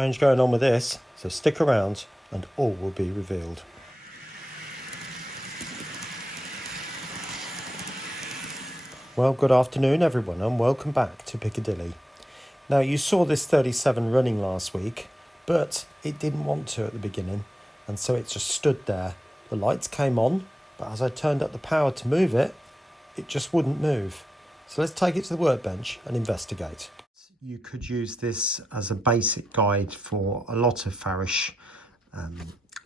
Change going on with this, so stick around and all will be revealed. Well, good afternoon everyone and welcome back to Piccadilly. Now you saw this 37 running last week, but it didn't want to at the beginning, and so it just stood there. The lights came on, but as I turned up the power to move it, it just wouldn't move. So let's take it to the workbench and investigate. You could use this as a basic guide for a lot of Farish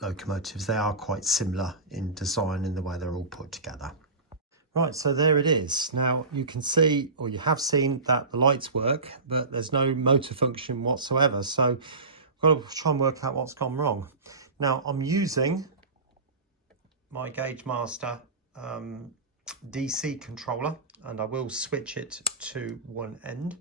locomotives. They are quite similar in design in the way they're all put together. Right, so there it is. Now you can see, or you have seen, that the lights work, but there's no motor function whatsoever. So I've got to try and work out what's gone wrong. Now I'm using my Gauge Master DC controller, and I will switch it to one end.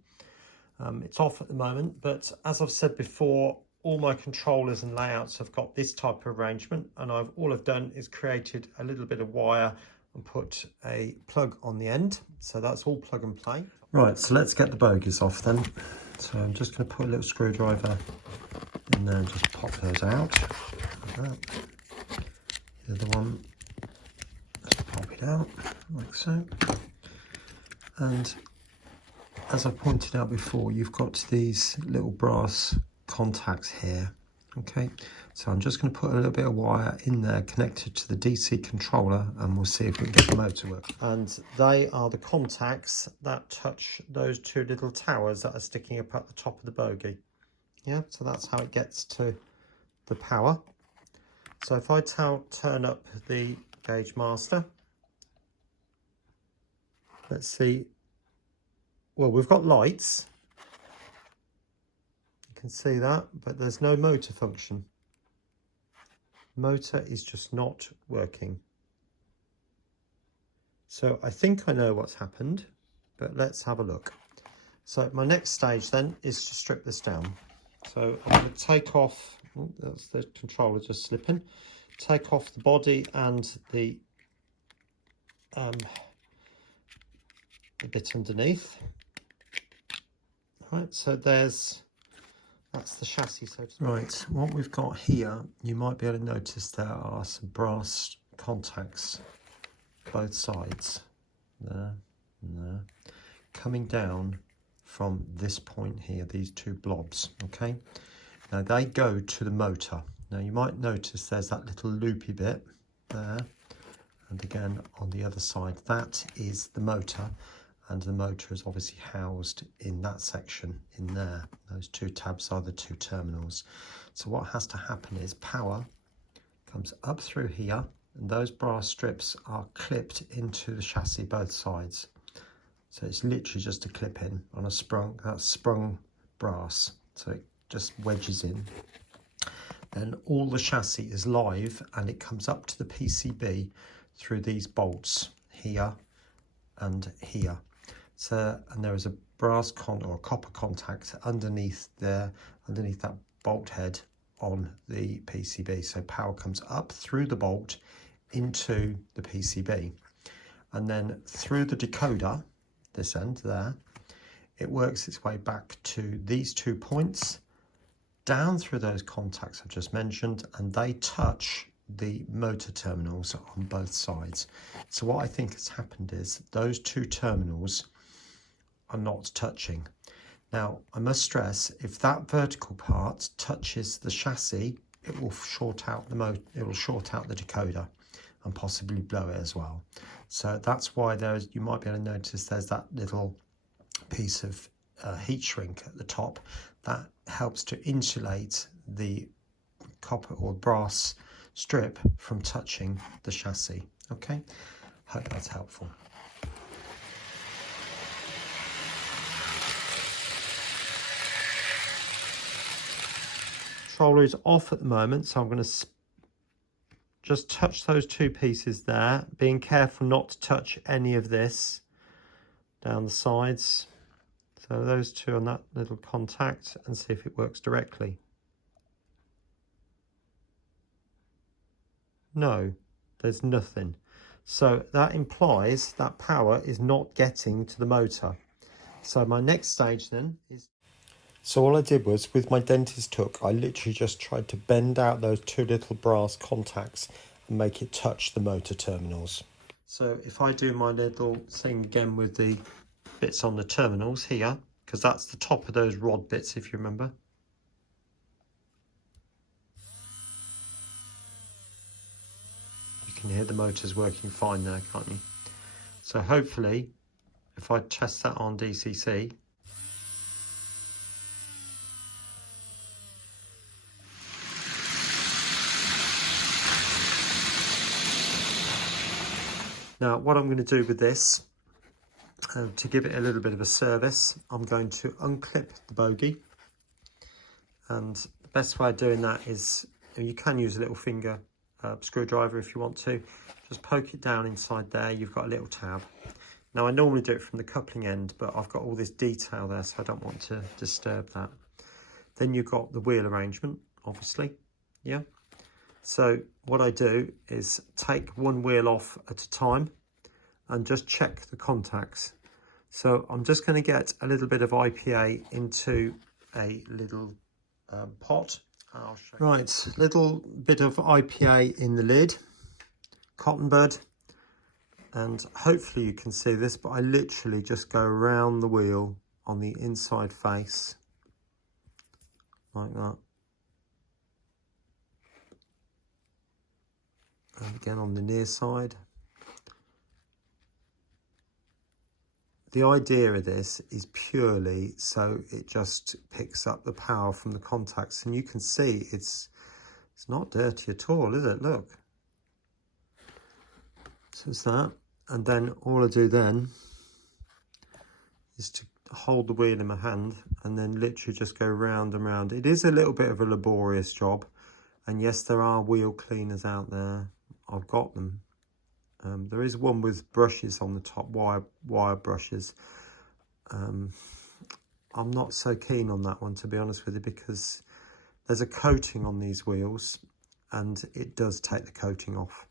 It's off at the moment, but as I've said before, all my controllers and layouts have got this type of arrangement, and all I've done is created a little bit of wire and put a plug on the end. So that's all plug and play. Right, so let's get the bogies off then. So I'm just going to put a little screwdriver in there and just pop those out. Like that. The other one, just pop it out like so. And as I pointed out before, you've got these little brass contacts here. Okay, so I'm just going to put a little bit of wire in there connected to the DC controller, and we'll see if we can get the motor working. And they are the contacts that touch those two little towers that are sticking up at the top of the bogie. Yeah, so that's how it gets to the power. So if I turn up the Gauge Master, let's see. Well, we've got lights, you can see that, but there's no motor function. Motor is just not working. So I think I know what's happened, but let's have a look. So my next stage then is to strip this down. So I'm going to take off, oh, that's the controller just slipping, take off the body and the bit underneath. Right, so that's the chassis, so to speak. Right, what we've got here, you might be able to notice there are some brass contacts, both sides, there and there, coming down from this point here, these two blobs, okay? Now they go to the motor. Now you might notice there's that little loopy bit there, and again on the other side, that is the motor. And the motor is obviously housed in that section in there. Those two tabs are the two terminals. So what has to happen is power comes up through here, and those brass strips are clipped into the chassis both sides. So it's literally just a clip in on a sprung, that's sprung brass. So it just wedges in. Then all the chassis is live, and it comes up to the PCB through these bolts here and here. So, and there is a brass or a copper contact underneath there, underneath that bolt head on the PCB. So power comes up through the bolt into the PCB, and then through the decoder, this end there, it works its way back to these 2 points, down through those contacts I've just mentioned, and they touch the motor terminals on both sides. So what I think has happened is those two terminals are not touching. Now I must stress, if that vertical part touches the chassis, it will short out the decoder and possibly blow it as well. So that's why you might be able to notice there's that little piece of heat shrink at the top that helps to insulate the copper or brass strip from touching the chassis. Okay, hope that's helpful. Controller is off at the moment, so I'm going to just touch those two pieces there, being careful not to touch any of this down the sides. So those two on that little contact, and see if it works directly. No, there's nothing. So that implies that power is not getting to the motor. So my next stage then is... So all I did was, with my dentist hook, I literally just tried to bend out those two little brass contacts and make it touch the motor terminals. So if I do my little thing again with the bits on the terminals here, because that's the top of those rod bits, if you remember. You can hear the motors working fine there, can't you? So hopefully, if I test that on DCC, now what I'm going to do with this, to give it a little bit of a service, I'm going to unclip the bogie. And the best way of doing that is, you can use a little finger screwdriver if you want to. Just poke it down inside there, you've got a little tab. Now I normally do it from the coupling end, but I've got all this detail there, so I don't want to disturb that. Then you've got the wheel arrangement, obviously, yeah. So what I do is take one wheel off at a time and just check the contacts. So I'm just going to get a little bit of IPA into a little pot. I'll show you. Right, little bit of IPA in the lid, cotton bud, and hopefully you can see this, but I literally just go around the wheel on the inside face, like that. And again on the near side. The idea of this is purely so it just picks up the power from the contacts, and you can see it's not dirty at all, is it? Look. So it's that, and then all I do then is to hold the wheel in my hand and then literally just go round and round. It is a little bit of a laborious job, and yes, there are wheel cleaners out there. I've got them. There is one with brushes on the top, wire brushes. I'm not so keen on that one, to be honest with you, because there's a coating on these wheels and it does take the coating off,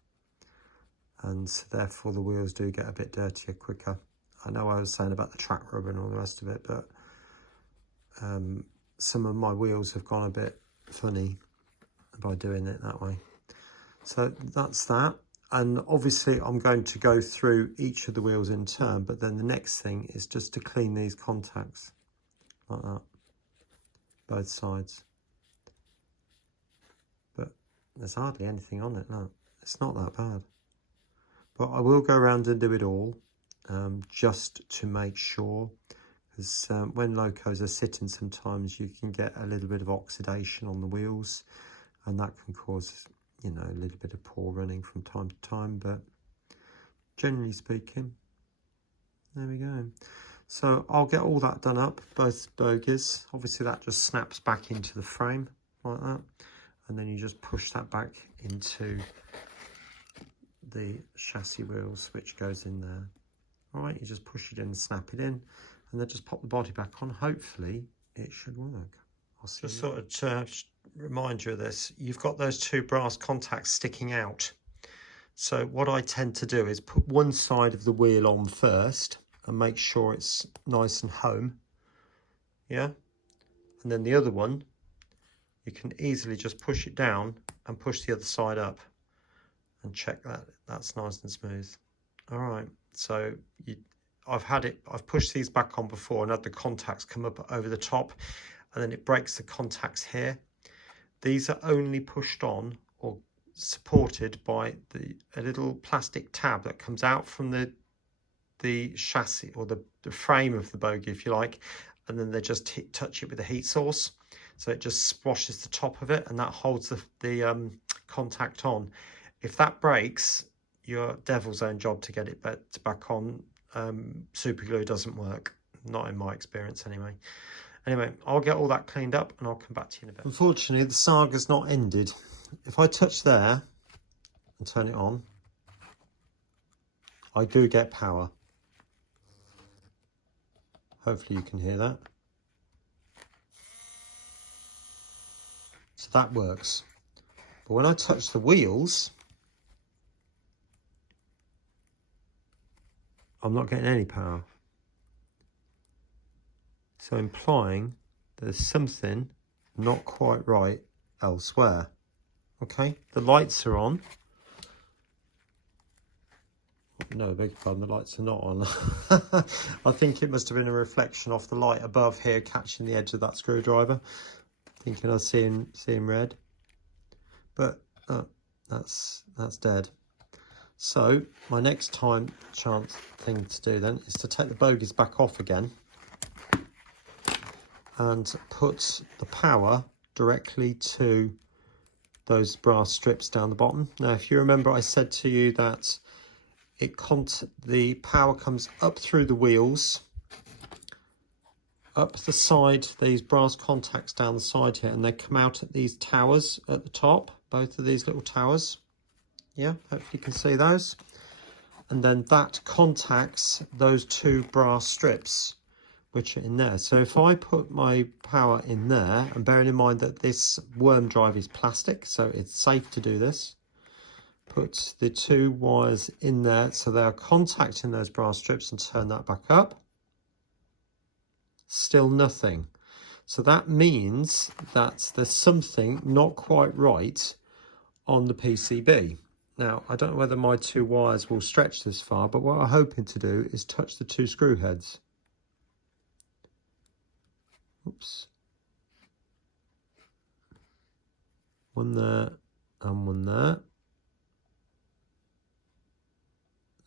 and so therefore the wheels do get a bit dirtier quicker. I know I was saying about the track rubber and all the rest of it, but some of my wheels have gone a bit funny by doing it that way. So that's that. And obviously I'm going to go through each of the wheels in turn, but then the next thing is just to clean these contacts like that, both sides. But there's hardly anything on it, no, it's not that bad. But I will go around and do it all, just to make sure, because when locos are sitting, sometimes you can get a little bit of oxidation on the wheels, and that can cause, you know, a little bit of poor running from time to time. But generally speaking, there we go. So I'll get all that done up, both bogies. Obviously that just snaps back into the frame like that, and then you just push that back into the chassis wheels, which goes in there. All right, you just push it in, snap it in, and then just pop the body back on. Hopefully it should work. I'll see. Just sort of remind you of this, you've got those two brass contacts sticking out. So what I tend to do is put one side of the wheel on first and make sure it's nice and home, yeah, and then the other one you can easily just push it down and push the other side up and check that that's nice and smooth. All right, so I've pushed these back on before and had the contacts come up over the top, and then it breaks the contacts here. These are only pushed on or supported by a little plastic tab that comes out from the chassis or the frame of the bogie, if you like, and then they just touch it with a heat source. So it just squashes the top of it, and that holds the contact on. If that breaks, your devil's own job to get it back on. Super glue doesn't work, not in my experience anyway. Anyway, I'll get all that cleaned up and I'll come back to you in a bit. Unfortunately, the saga's not ended. If I touch there and turn it on, I do get power. Hopefully you can hear that. So that works. But when I touch the wheels, I'm not getting any power. So implying there's something not quite right elsewhere. Okay, the lights are on. No, beg your pardon, the lights are not on. I think it must have been a reflection off the light above here catching the edge of that screwdriver. Thinking I was seeing red. But that's dead. So my next chance thing to do then is to take the bogies back off again and put the power directly to those brass strips down the bottom. Now, if you remember, I said to you that the power comes up through the wheels, up the side, these brass contacts down the side here, and they come out at these towers at the top, both of these little towers. Yeah, hopefully you can see those. And then that contacts those two brass strips which are in there. So if I put my power in there, and bearing in mind that this worm drive is plastic, so it's safe to do this, put the two wires in there so they are contacting those brass strips and turn that back up. Still nothing. So that means that there's something not quite right on the PCB. Now, I don't know whether my two wires will stretch this far, but what I'm hoping to do is touch the two screw heads. Oops. One there and one there.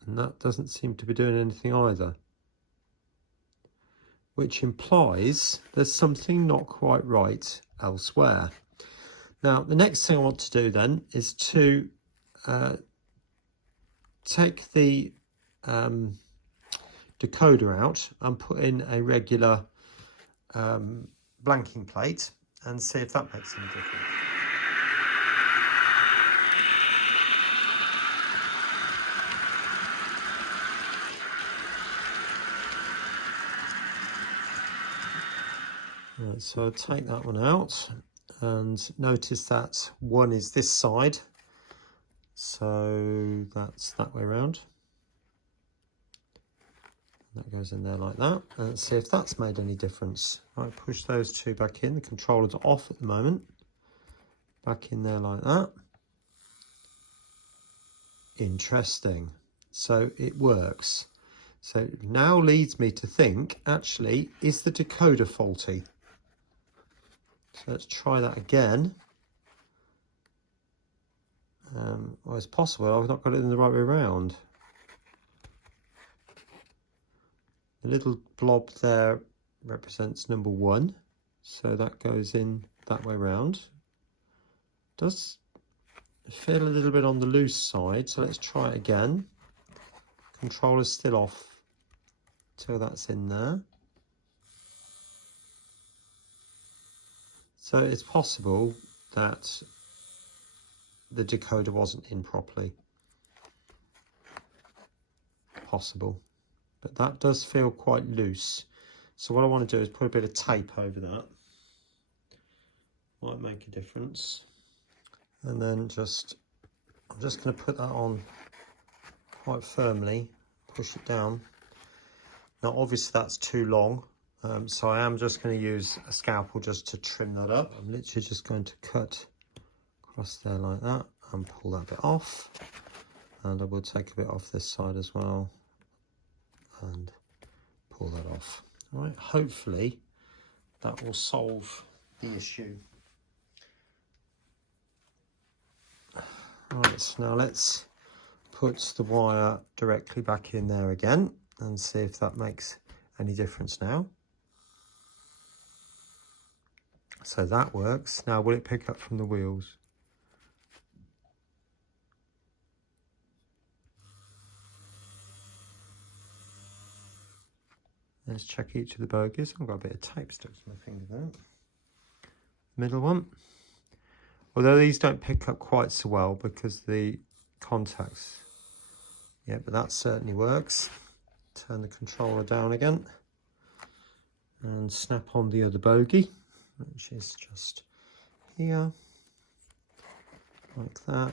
And that doesn't seem to be doing anything either, which implies there's something not quite right elsewhere. Now, the next thing I want to do then is to take the decoder out and put in a regular blanking plate and see if that makes any difference. Right, so I'll take that one out and notice that one is this side, so that's that way around. That goes in there like that, and let's see if that's made any difference. Right, push those two back in. The controller's off at the moment. Back in there like that. Interesting. So it works. So it now leads me to think, actually, is the decoder faulty? So let's try that again. Well, it's possible I've not got it in the right way around. The little blob there represents number 1, so that goes in that way round. Does feel a little bit on the loose side, so let's try it again. Controller's still off till that's in there. So it's possible that the decoder wasn't in properly. Possible. But that does feel quite loose. So what I want to do is put a bit of tape over that. Might make a difference. And then I'm just going to put that on quite firmly, push it down. Now obviously that's too long, so I am just going to use a scalpel just to trim that up. I'm literally just going to cut across there like that and pull that bit off. And I will take a bit off this side as well and pull that off. All right, hopefully that will solve the issue. Right, so now let's put the wire directly back in there again and see if that makes any difference now. So that works. Now will it pick up from the wheels? Let's check each of the bogies. I've got a bit of tape stuck to my finger there. Middle one. Although these don't pick up quite so well because the contacts. Yeah, but that certainly works. Turn the controller down again and snap on the other bogie, which is just here, like that.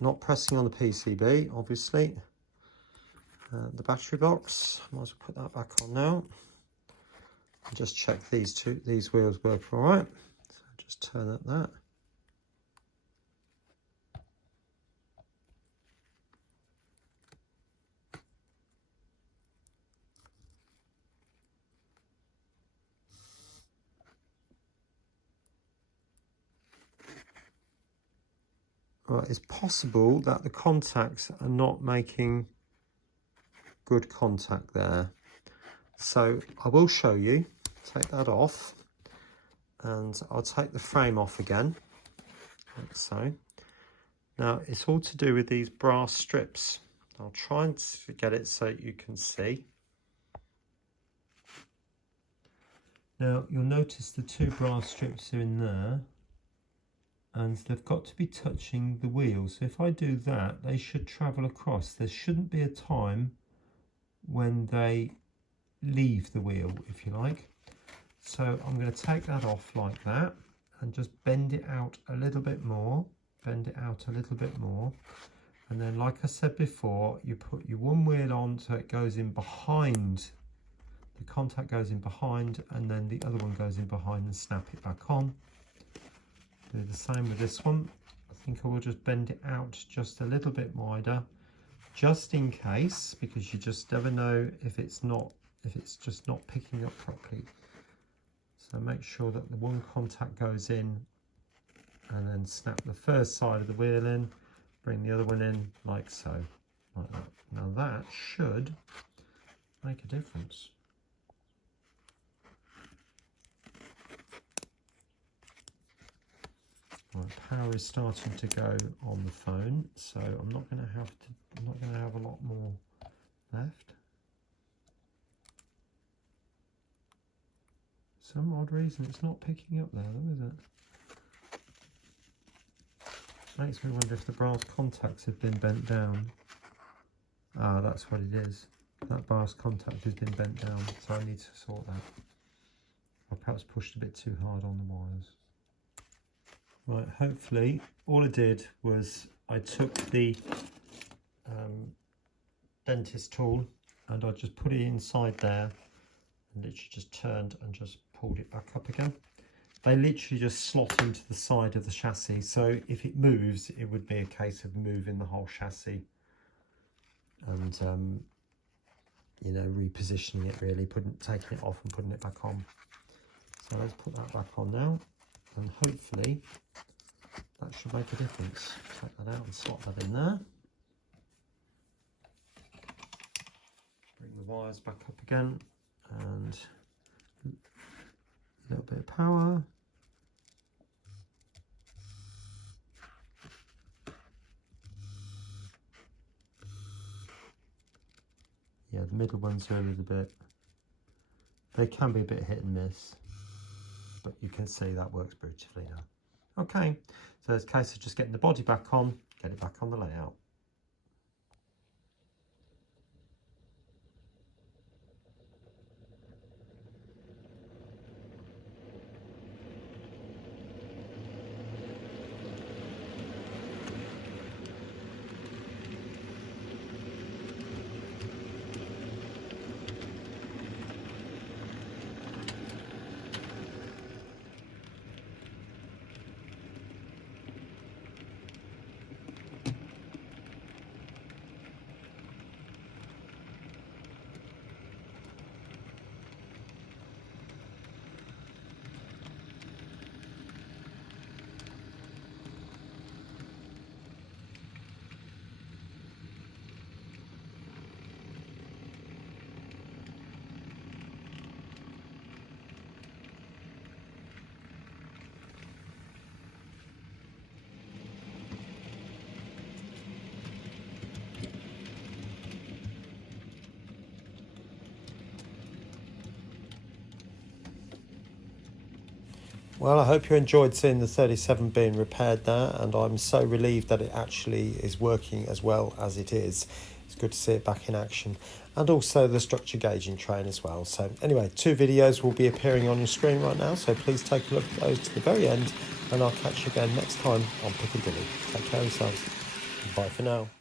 Not pressing on the PCB, obviously. The battery box, I might as well put that back on now. Just check these wheels work all right. So just turn at that. Right, it's possible that the contacts are not making good contact there. So I will show you. Take that off, and I'll take the frame off again, like so. Now it's all to do with these brass strips. I'll try and get it so you can see. Now you'll notice the two brass strips are in there, and they've got to be touching the wheel. So if I do that, they should travel across. There shouldn't be a time when they leave the wheel, if you like. So I'm going to take that off like that and just bend it out a little bit more. Bend it out a little bit more. And then, like I said before, you put your one wheel on so it goes in behind. The contact goes in behind, and then the other one goes in behind, and snap it back on. Do the same with this one. I think I will just bend it out just a little bit wider, just in case, because you just never know if it's just not picking up properly. So make sure that the one contact goes in, and then snap the first side of the wheel in, bring the other one in like so, like that. Now that should make a difference. Right, power is starting to go on the phone, so I'm not going to have a lot more left. For some odd reason it's not picking up there though, is it? Makes me wonder if the brass contacts have been bent down. Ah, that's what it is. That brass contact has been bent down, so I need to sort that. I perhaps pushed a bit too hard on the wires. Right, hopefully all I did was I took the dentist tool and I just put it inside there and literally just turned and just pulled it back up again. They literally just slot into the side of the chassis, so if it moves it would be a case of moving the whole chassis and you know, repositioning it really, taking it off and putting it back on. So let's put that back on now, and hopefully that should make a difference. Take that out and slot that in there. Bring the wires back up again, and a little bit of power. Yeah, the middle ones are a little bit, they can be a bit hit and miss, but you can see that works beautifully now. Okay, so it's a case of just getting the body back on, get it back on the layout. Well, I hope you enjoyed seeing the 37 being repaired there, and I'm so relieved that it actually is working as well as it is. It's good to see it back in action, and also the structure gauging train as well. So anyway, 2 videos will be appearing on your screen right now, so please take a look at those to the very end, and I'll catch you again next time on Piccadilly. Take care of yourselves. Bye for now.